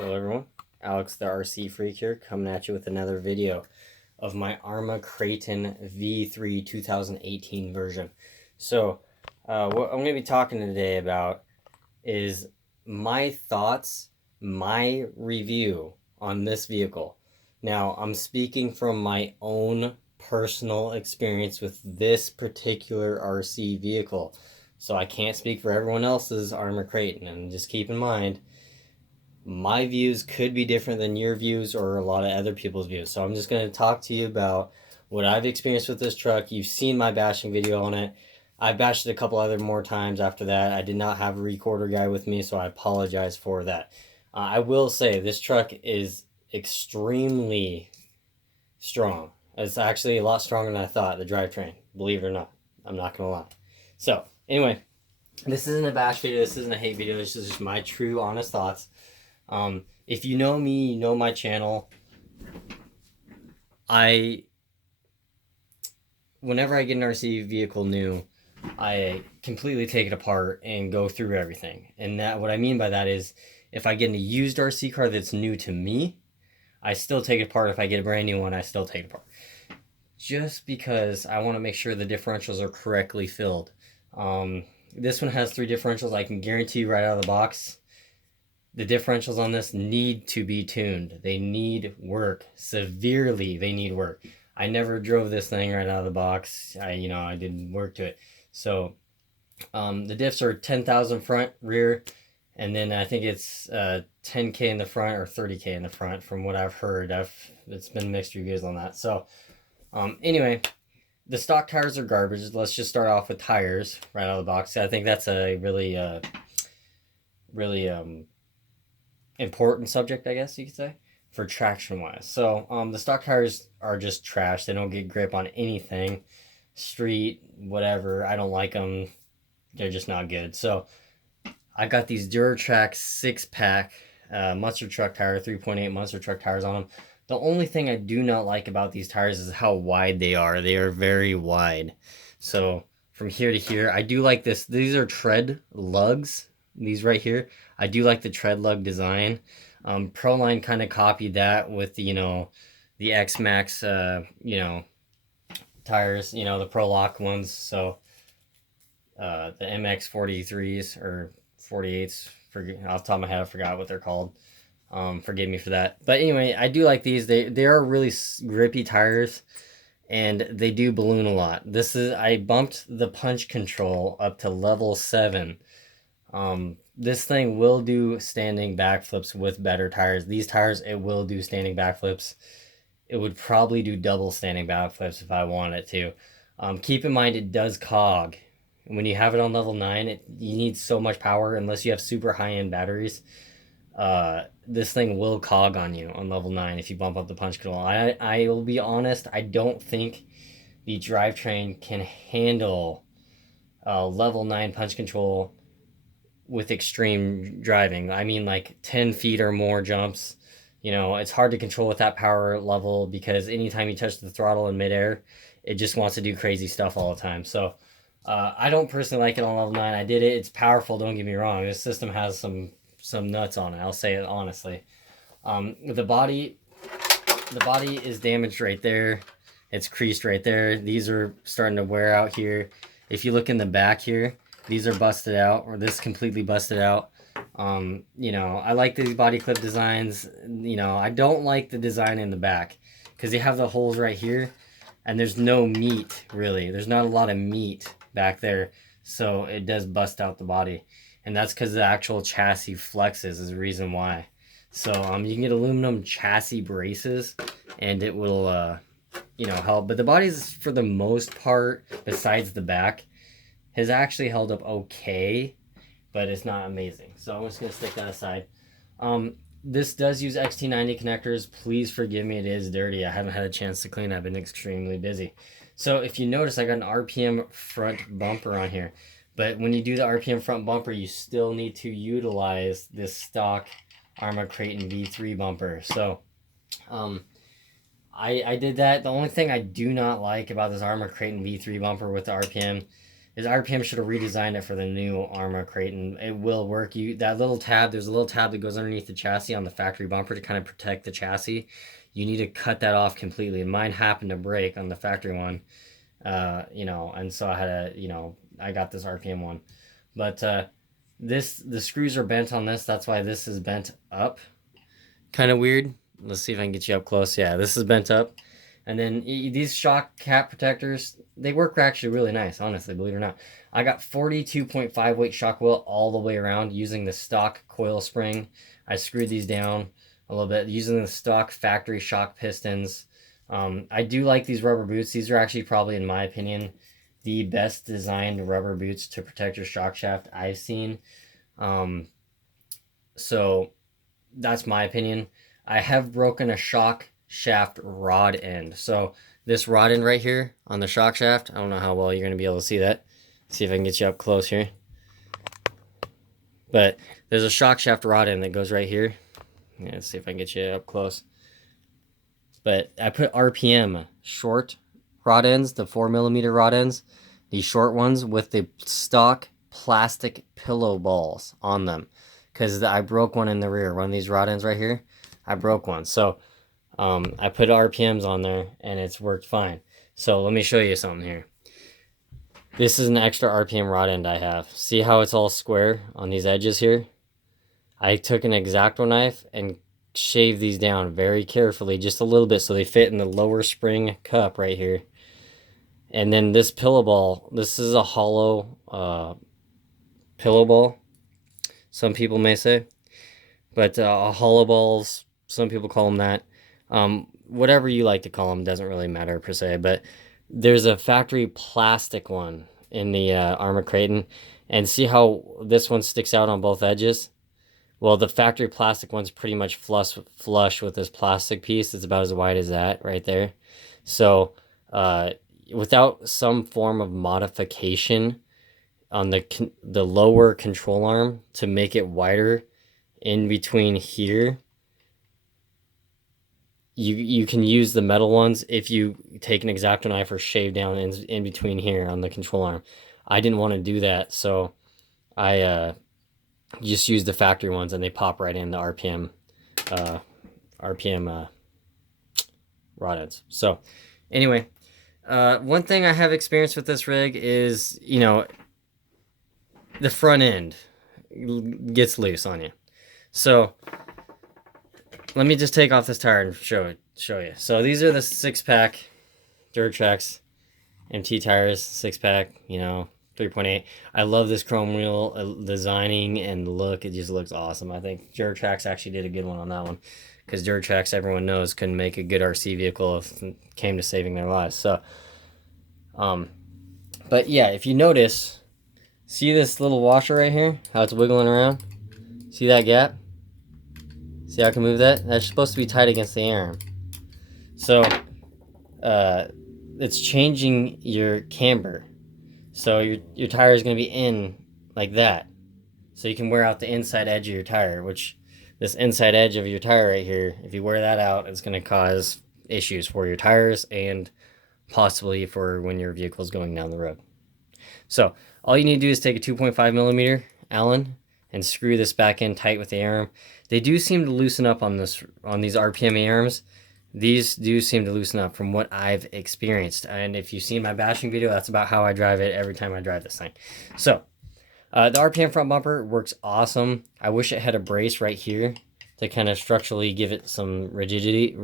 Hello everyone, Alex the RC Freak here, coming at you with another video of my Arrma Kraton V3 2018 version. So, what I'm going to be talking today about is my thoughts, my review on this vehicle. Now, I'm speaking from my own personal experience with this particular RC vehicle, so I can't speak for everyone else's Arrma Kraton, and just keep in mind, my views could be different than your views or a lot of other people's views. So I'm just going to talk to you about what I've experienced with this truck. You've seen my bashing video on it. I bashed it a couple other more times after that. I did not have a recorder guy with me, so I apologize for that. I will say this truck is extremely strong. It's actually a lot stronger than I thought, the drivetrain, believe it or not. I'm not going to lie. So anyway, this isn't a bash video. This isn't a hate video. This is just my true, honest thoughts. If you know me, you know my channel. Whenever I get an RC vehicle new, I completely take it apart and go through everything. And that, what I mean by that is, if I get a used RC car that's new to me, I still take it apart. If I get a brand new one, I still take it apart. Just because I want to make sure the differentials are correctly filled. This one has 3 differentials. I can guarantee you right out of the box, the differentials on this need to be tuned. They need work. Severely, they need work. I never drove this thing right out of the box. I didn't work to it. So, the diffs are 10,000 front, rear, and then I think it's 10K in the front or 30K in the front from what I've heard. It's been mixed reviews on that. So, anyway, the stock tires are garbage. Let's just start off with tires right out of the box. I think that's a really important subject, I guess you could say, for traction wise. So the stock tires are just trash. They don't get grip on anything, street, whatever. I don't like them. They're just not good. So I got these Duratrack 6-pack Monster Truck tire, 3.8 Monster Truck tires on them. The only thing I do not like about these tires is how wide they are. They are very wide. So from here to here, I do like this. These are tread lugs. These right here, I do like the tread lug design. Proline kind of copied that with the X-Max tires, the Prolock ones. So the MX 43s or 48s, off the top of my head I forgot what they're called. Forgive me for that. But anyway, I do like these. They are really grippy tires, and they do balloon a lot. I bumped the punch control up to level 7. This thing will do standing backflips with better tires. These tires, it will do standing backflips. It would probably do double standing backflips if I wanted to. Keep in mind, it does cog. When you have it on level 9, you need so much power unless you have super high-end batteries. This thing will cog on you on level 9 if you bump up the punch control. I will be honest, I don't think the drivetrain can handle level 9 punch control with extreme driving. I mean, like 10 feet or more jumps. It's hard to control with that power level because anytime you touch the throttle in midair, it just wants to do crazy stuff all the time. So I don't personally like it on level 9. I did it. It's powerful, don't get me wrong. This system has some nuts on it. I'll say it honestly. The body is damaged right there. It's creased right there. These are starting to wear out here. If you look in the back here, these are busted out, or this completely busted out. I like these body clip designs. I don't like the design in the back because you have the holes right here and there's no meat really. There's not a lot of meat back there. So it does bust out the body. And that's because the actual chassis flexes is the reason why. So you can get aluminum chassis braces and it will, help. But the body's, for the most part, besides the back, has actually held up okay, but it's not amazing. So I'm just going to stick that aside. This does use XT90 connectors. Please forgive me, it is dirty. I haven't had a chance to clean. I've been extremely busy. So if you notice, I got an RPM front bumper on here. But when you do the RPM front bumper, you still need to utilize this stock Arrma Kraton V3 bumper. So I did that. The only thing I do not like about this Arrma Kraton V3 bumper with the RPM is RPM should have redesigned it for the new Arrma kraton. It will work. That little tab, there's a little tab that goes underneath the chassis on the factory bumper to kind of protect the chassis. You need to cut that off completely. Mine happened to break on the factory one, and so I had to, I got this RPM one. But the screws are bent on this. That's why this is bent up. Kind of weird. Let's see if I can get you up close. Yeah, this is bent up. And then these shock cap protectors, they work actually really nice, honestly, believe it or not. I got 42.5 weight shock wheel all the way around using the stock coil spring. I screwed these down a little bit using the stock factory shock pistons. I do like these rubber boots. These are actually probably, in my opinion, the best designed rubber boots to protect your shock shaft I've seen. So that's my opinion. I have broken a shock shaft rod end. So this rod end right here on the shock shaft, I don't know how well you're going to be able to see that. See if I can get you up close here. But there's a shock shaft rod end that goes right here. Yeah, let's see if I can get you up close. But I put RPM short rod ends, the 4mm rod ends, these short ones with the stock plastic pillow balls on them. Because I broke one in the rear, one of these rod ends right here. I broke one. So I put RPMs on there and it's worked fine. So let me show you something here. This is an extra RPM rod end I have. See how it's all square on these edges here? I took an X-Acto knife and shaved these down very carefully, just a little bit, so they fit in the lower spring cup right here. And then this pillow ball, this is a hollow pillow ball, some people may say. But hollow balls, some people call them that. Whatever you like to call them, doesn't really matter per se. But there's a factory plastic one in the Arrma kraton. And see how this one sticks out on both edges? Well, the factory plastic one's pretty much flush with this plastic piece. It's about as wide as that right there. So without some form of modification on the lower control arm to make it wider in between here, you can use the metal ones if you take an X-Acto knife or shave down in between here on the control arm. I didn't want to do that, so I just used the factory ones, and they pop right in the RPM rod ends. So anyway, one thing I have experience with this rig is, the front end gets loose on you. So let me just take off this tire and show you. So these are the 6-pack Durtrax MT tires, 6-pack, 3.8. I love this chrome wheel designing and look. It just looks awesome. I think Durtrax actually did a good one on that one, because Durtrax, everyone knows, couldn't make a good RC vehicle if it came to saving their lives. So, but yeah, if you notice, see this little washer right here, how it's wiggling around? See that gap? See how I can move that? That's supposed to be tight against the arm. So, it's changing your camber. So your tire is going to be in like that. So you can wear out the inside edge of your tire, which this inside edge of your tire right here, if you wear that out, it's going to cause issues for your tires and possibly for when your vehicle is going down the road. So all you need to do is take a 2.5mm Allen and screw this back in tight with the arm. They do seem to loosen up on these RPM arms. These do seem to loosen up from what I've experienced. And if you've seen my bashing video, that's about how I drive it every time I drive this thing. So the RPM front bumper works awesome. I wish it had a brace right here to kind of structurally give it some rigidity.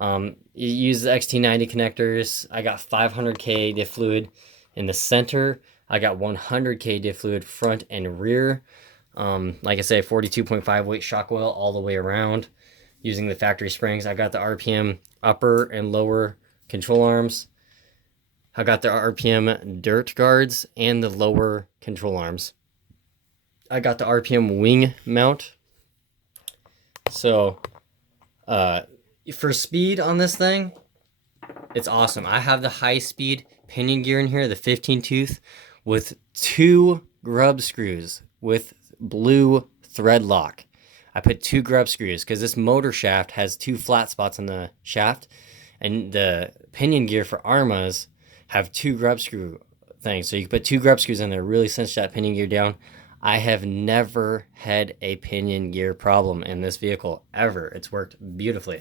You use the XT90 connectors. I got 500K diff fluid in the center. I got 100K diff fluid front and rear. Like I say, 42.5 weight shock wheel all the way around using the factory springs. I got the RPM upper and lower control arms. I got the RPM dirt guards and the lower control arms. I got the RPM wing mount. So for speed on this thing, it's awesome. I have the high speed pinion gear in here, the 15 tooth with 2 grub screws with blue thread lock. I put 2 grub screws because this motor shaft has 2 flat spots on the shaft, and the pinion gear for Arrmas have 2 grub screw thing. So you can put 2 grub screws in there, really cinch that pinion gear down. I have never had a pinion gear problem in this vehicle, ever. It's worked beautifully.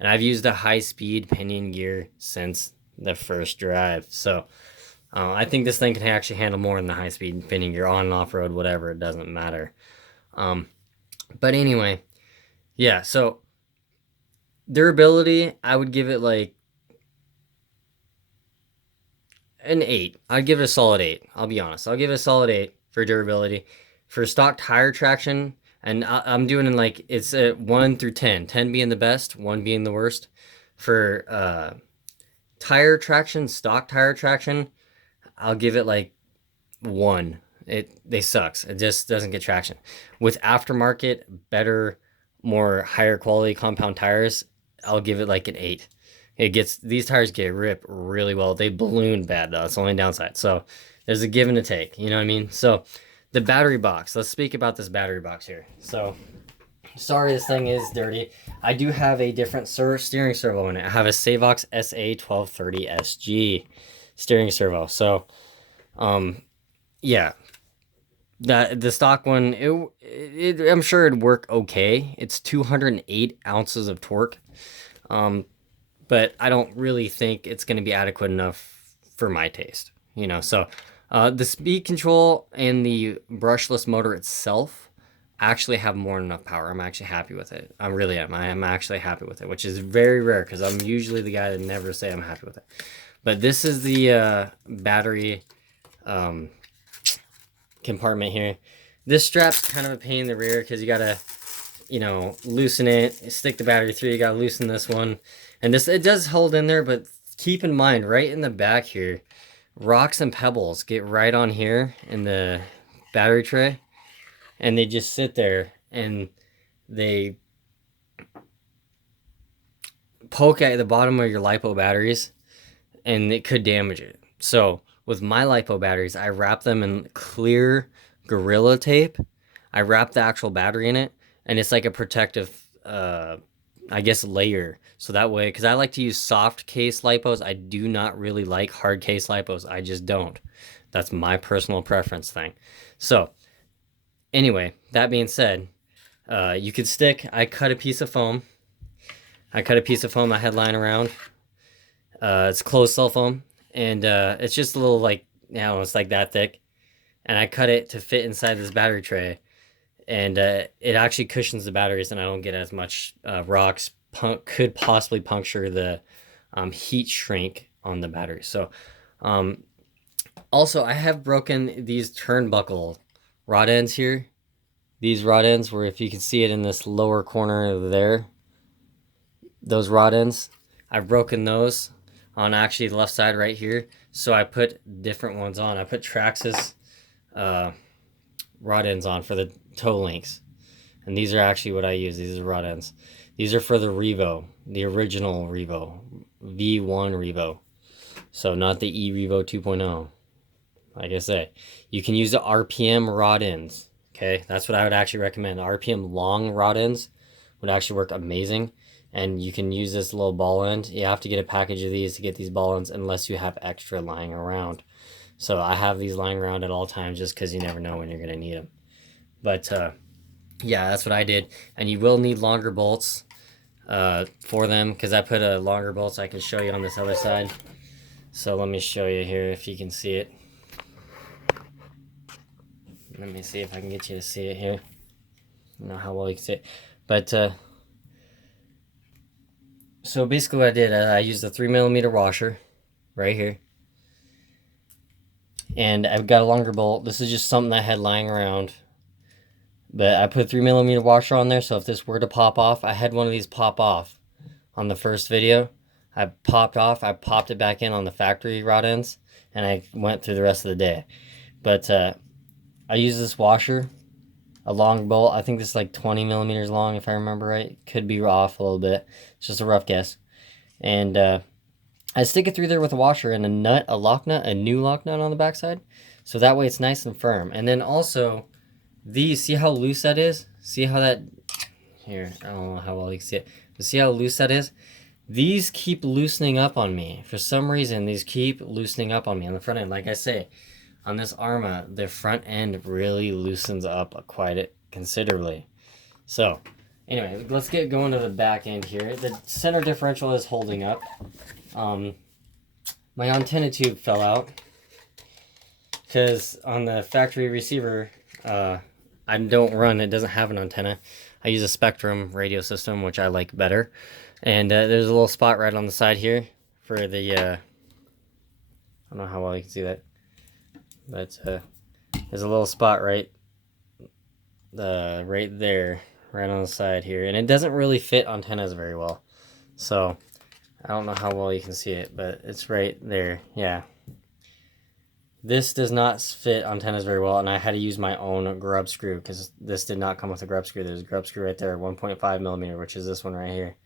And I've used a high-speed pinion gear since the first drive. So I think this thing can actually handle more than the high-speed pinion gear, on and off-road, whatever, it doesn't matter. But anyway, yeah, so durability, I would give it like an 8. I'd give it a solid 8. I'll be honest. I'll give it a solid 8 for durability. For stock tire traction, and I'm doing in like, it's a 1 through 10. 10 being the best, 1 being the worst. For tire traction, stock tire traction, I'll give it like 1. They sucks. It just doesn't get traction. With aftermarket, better, more higher quality compound tires, I'll give it like an 8. These tires get ripped really well. They balloon bad though. It's the only downside. So there's a give and a take. You know what I mean? So the battery box. Let's speak about this battery box here. So sorry, this thing is dirty. I do have a different steering servo in it. I have a Savox SA1230SG steering servo. So yeah. The stock one, I'm sure it'd work okay. It's 208 ounces of torque, but I don't really think it's going to be adequate enough for my taste, you know. So the speed control and the brushless motor itself actually have more than enough power. I'm actually happy with it. I really am. I am actually happy with it, which is very rare because I'm usually the guy that never say I'm happy with it. But this is the battery compartment here. This strap's kind of a pain in the rear because you gotta, you know, loosen it, stick the battery through. You gotta loosen this one, and it does hold in there. But keep in mind, right in the back here, rocks and pebbles get right on here in the battery tray, and they just sit there and they poke at the bottom of your LiPo batteries, and it could damage it. So with my LiPo batteries, I wrap them in clear Gorilla tape. I wrap the actual battery in it, and it's like a protective, I guess, layer. So that way, because I like to use soft case LiPos, I do not really like hard case LiPos. I just don't. That's my personal preference thing. So anyway, that being said, you could I cut a piece of foam. I had lying around. It's closed cell foam. And it's just a little, like, you know, it's like that thick. And I cut it to fit inside this battery tray. And it actually cushions the batteries, and I don't get as much rocks. Could possibly puncture the heat shrink on the battery. So also, I have broken these turnbuckle rod ends here. These rod ends, where if you can see it in this lower corner there, those rod ends, I've broken those on actually the left side right here. So I put different ones on. I put Traxxas rod ends on for the toe links. And these are actually what I use. These are rod ends. These are for the Revo, the original Revo, V1 Revo. So not the E-Revo 2.0. Like I say, you can use the RPM rod ends. Okay, that's what I would actually recommend. RPM long rod ends would actually work amazing. And you can use this little ball end. You have to get a package of these to get these ball ends unless you have extra lying around. So I have these lying around at all times just because you never know when you're going to need them. But yeah, that's what I did. And you will need longer bolts for them, because I put a longer bolts I can show you on this other side. So let me show you here if you can see it. Let me see if I can get you to see it here. I don't know how well you can see it. But so basically what I did, I used a 3mm washer right here. And I've got a longer bolt. This is just something I had lying around. But I put a 3mm washer on there, so if this were to pop off, I had one of these pop off on the first video. I popped it back in on the factory rod ends, and I went through the rest of the day. But I used this washer, a long bolt. I think this is like 20mm long, if I remember right. Could be off a little bit. It's just a rough guess. And I stick it through there with a washer and a new lock nut on the backside. So that way it's nice and firm. And then also, see how loose that is? See how that, here, I don't know how well you can see it. But see how loose that is? These keep loosening up on me. For some reason, these keep loosening up on me on the front end. Like I say, on this Arrma, the front end really loosens up quite considerably. So, anyway, let's get going to the back end here. The center differential is holding up. My antenna tube fell out because on the factory receiver, I don't run, it doesn't have an antenna. I use a Spectrum radio system, which I like better. And there's a little spot right on the side here for the, I don't know how well you can see that, but there's a little spot right there, right on the side here. And it doesn't really fit antennas very well. So, I don't know how well you can see it, but it's right there, yeah. This does not fit antennas very well, and I had to use my own grub screw because this did not come with a grub screw. There's a grub screw right there, 1.5 millimeter, which is this one right here.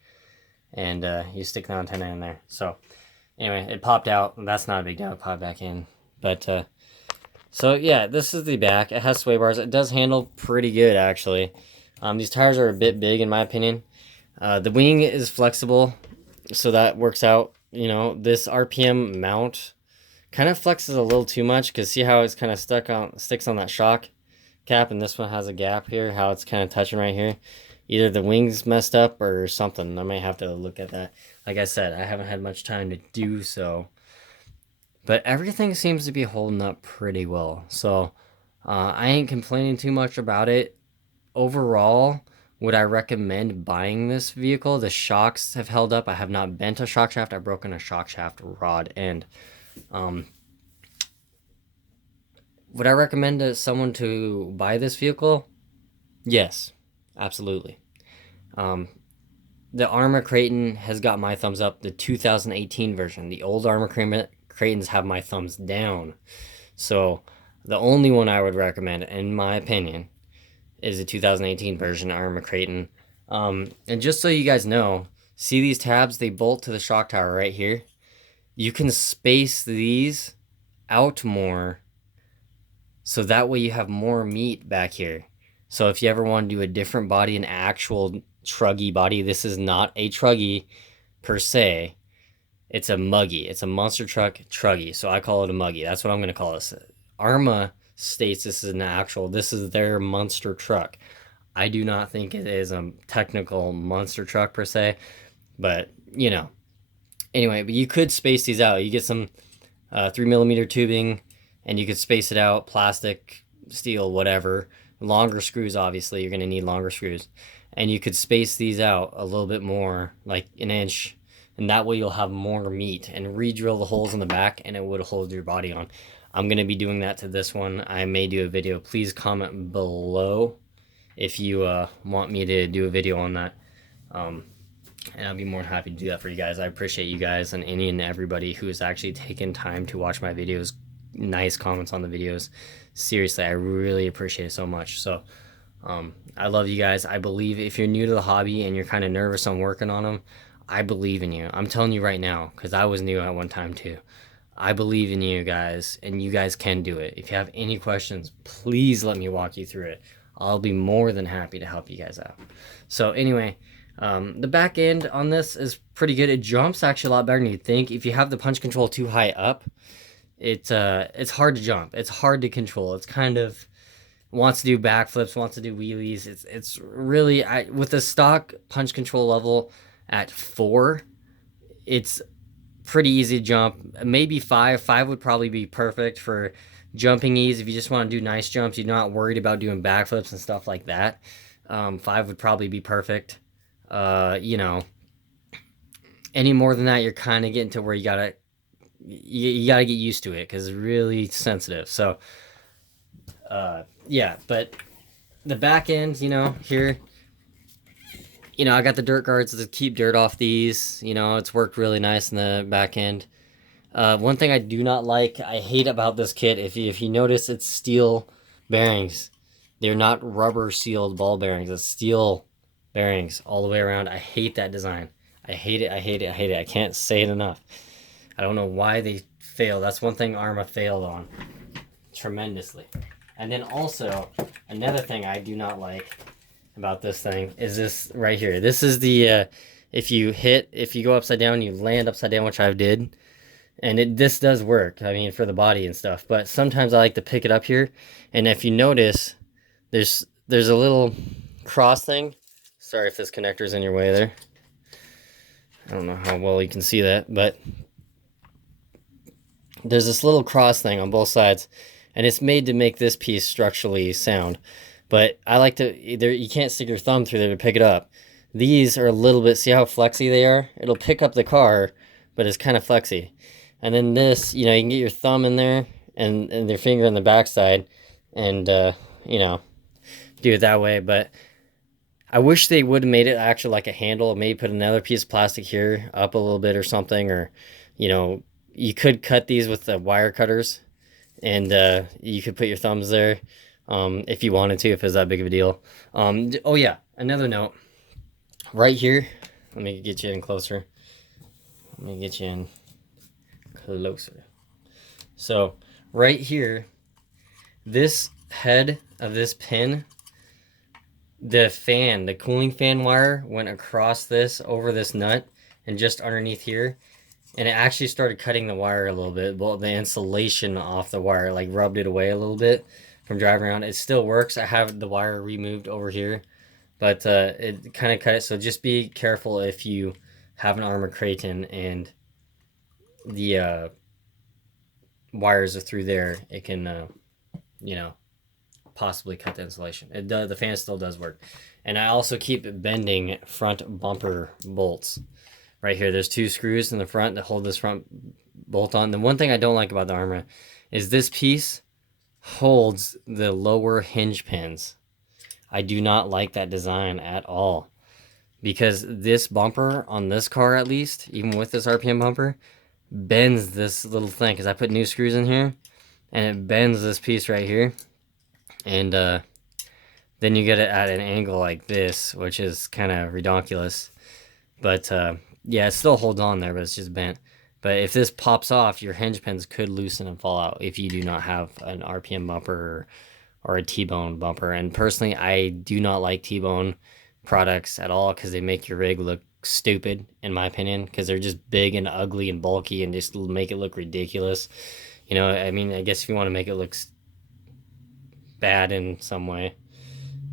And you stick the antenna in there. So, anyway, it popped out. That's not a big deal. It popped back in. But, so yeah, this is the back. It has sway bars. It does handle pretty good, actually. These tires are a bit big, in my opinion. The wing is flexible, so that works out. You know, this RPM mount kind of flexes a little too much because see how it's kind of sticks on that shock cap, and this one has a gap here, how it's kind of touching right here. Either the wing's messed up or something. I might have to look at that. Like I said, I haven't had much time to do so, but everything seems to be holding up pretty well. So I ain't complaining too much about it. Overall, would I recommend buying this vehicle? The shocks have held up. I have not bent a shock shaft. I've broken a shock shaft rod end. Would I recommend someone to buy this vehicle? Yes, absolutely. The Arrma Kraton has got my thumbs up, the 2018 version. The old Arrma Kratons have my thumbs down. So the only one I would recommend, in my opinion, is the 2018 version Arrma Kraton. And just so you guys know, see these tabs? They bolt to the shock tower right here. You can space these out more so that way you have more meat back here. So if you ever want to do a different body, an actual truggy body, this is not a truggy per se. It's a muggy. It's a monster truck truggy. So I call it a muggy. That's what I'm going to call this. Arrma states this is this is their monster truck. I do not think it is a technical monster truck per se, but you know. Anyway, but you could space these out. You get some 3mm tubing, and you could space it out, plastic, steel, whatever. Longer screws, obviously. You're going to need longer screws. And you could space these out a little bit more, like an inch, and that way you'll have more meat. And re-drill the holes in the back, and it would hold your body on. I'm going to be doing that to this one. I may do a video. Please comment below if you want me to do a video on that. And I'll be more than happy to do that for you guys. I appreciate you guys and any and everybody who has actually taken time to watch my videos. Nice comments on the videos. Seriously, I really appreciate it so much. So, I love you guys. I believe if you're new to the hobby and you're kind of nervous on working on them, I believe in you. I'm telling you right now, because I was new at one time too. I believe in you guys, and you guys can do it. If you have any questions, please let me walk you through it. I'll be more than happy to help you guys out. So anyway, the back end on this is pretty good. It jumps actually a lot better than you'd think. If you have the punch control too high up, it's hard to jump. It's hard to control. It's kind of wants to do backflips, wants to do wheelies. It's really, with the stock punch control level at 4, it's pretty easy to jump. Maybe 5. 5 would probably be perfect for jumping ease. If you just want to do nice jumps, you're not worried about doing backflips and stuff like that. 5 would probably be perfect. You know, any more than that, you're kind of getting to where you gotta get used to it because it's really sensitive. So, yeah, but the back end, you know, here, you know, I got the dirt guards to keep dirt off these. You know, it's worked really nice in the back end. One thing I do not like, I hate about this kit, if you notice, it's steel bearings. They're not rubber sealed ball bearings. It's steel bearings all the way around. I hate that design. I hate it. I hate it. I hate it. I can't say it enough. I don't know why they fail. That's one thing Arrma failed on tremendously. And then also, another thing I do not like about this thing is this right here. This is the if you go upside down, you land upside down, which I did, and this does work. I mean, for the body and stuff. But sometimes I like to pick it up here, and if you notice, there's a little cross thing. Sorry if this connector's in your way there. I don't know how well you can see that, but there's this little cross thing on both sides, and it's made to make this piece structurally sound. But I like to you can't stick your thumb through there to pick it up. These are a little bit, see how flexy they are? It'll pick up the car, but it's kind of flexy. And then this, you can get your thumb in there and your finger on the backside, and do it that way. But I wish they would have made it actually like a handle. Maybe put another piece of plastic here up a little bit or something, or you could cut these with the wire cutters, and you could put your thumbs there if you wanted to, if it was that big of a deal. Oh yeah, another note. Right here, let me get you in closer. So right here, this head of this pin, the cooling fan wire went across this, over this nut, and just underneath here. And it actually started cutting the wire a little bit. Well, the insulation off the wire, like rubbed it away a little bit from driving around. It still works. I have the wire removed over here, but it kind of cut it. So just be careful if you have an Arrma kraton and the wires are through there. It can, possibly cut the insulation. The fan still does work. And I also keep bending front bumper bolts. Right here, there's 2 screws in the front that hold this front bolt on. The one thing I don't like about the Arrma is this piece holds the lower hinge pins. I do not like that design at all, because this bumper on this car, at least, even with this RPM bumper, bends this little thing, because I put new screws in here, and it bends this piece right here. And then you get it at an angle like this, which is kind of redonkulous. But yeah, it still holds on there, but it's just bent. But if this pops off, your hinge pins could loosen and fall out if you do not have an RPM bumper or a T-bone bumper. And personally, I do not like T-bone products at all, because they make your rig look stupid, in my opinion, because they're just big and ugly and bulky and just make it look ridiculous. I mean, I guess if you want to make it look bad in some way,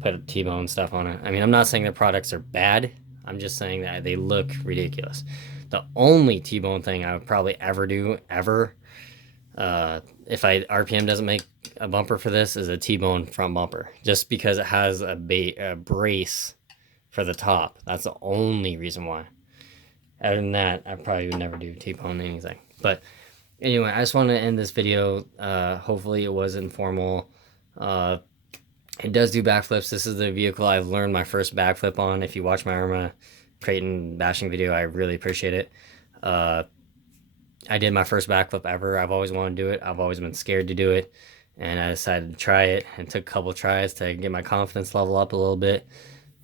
put T-bone stuff on it. I mean, I'm not saying the products are bad. I'm just saying that they look ridiculous. The only T-bone thing I would probably ever do, if RPM doesn't make a bumper for this, is a T-bone front bumper. Just because it has a brace for the top. That's the only reason why. Other than that, I probably would never do T-bone anything. But anyway, I just want to end this video. Hopefully it was informal. It does do backflips. This is the vehicle I've learned my first backflip on. If you watch my Arrma kraton bashing video, I really appreciate it. I did my first backflip ever. I've always wanted to do it. I've always been scared to do it. And I decided to try it, and took a couple tries to get my confidence level up a little bit.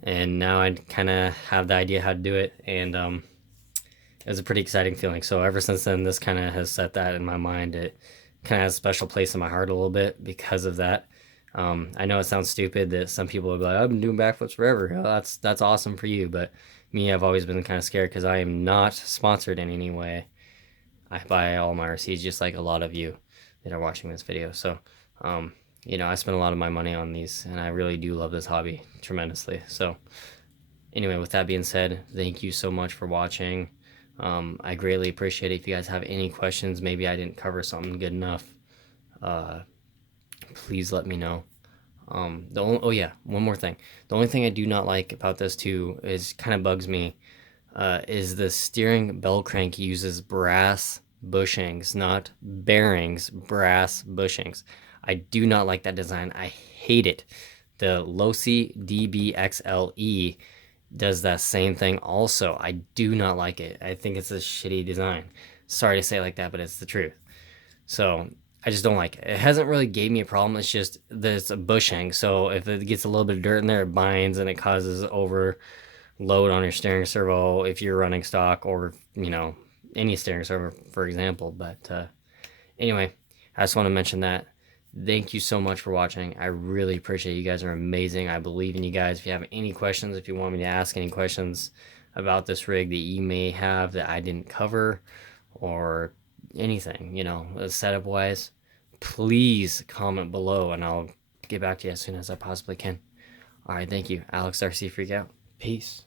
And now I kind of have the idea how to do it. And it was a pretty exciting feeling. So ever since then, this kind of has set that in my mind. It kind of has a special place in my heart a little bit because of that. I know it sounds stupid that some people will be like, I've been doing backflips forever. Well, that's awesome for you. But me, I've always been kind of scared, because I am not sponsored in any way. I buy all my RCs just like a lot of you that are watching this video. So, I spend a lot of my money on these, and I really do love this hobby tremendously. So anyway, with that being said, thank you so much for watching. I greatly appreciate it. If you guys have any questions, maybe I didn't cover something good enough, please let me know. One more thing. The only thing I do not like about this too is kind of bugs me, is the steering bell crank uses brass bushings, not bearings, brass bushings. I do not like that design. I hate it. The Losi DBXLE does that same thing also. I do not like it. I think it's a shitty design. Sorry to say it like that, but it's the truth. So I just don't like it. It hasn't really gave me a problem. It's just that it's a bushing. So if it gets a little bit of dirt in there, it binds and it causes overload on your steering servo if you're running stock, or, any steering servo, for example. But anyway, I just want to mention that. Thank you so much for watching. I really appreciate it. You guys are amazing. I believe in you guys. If you have any questions, if you want me to ask any questions, about this rig that you may have that I didn't cover, or anything, you know, setup wise, please comment below and I'll get back to you as soon as I possibly can. All right, thank you. Alex RC Freak out. Peace.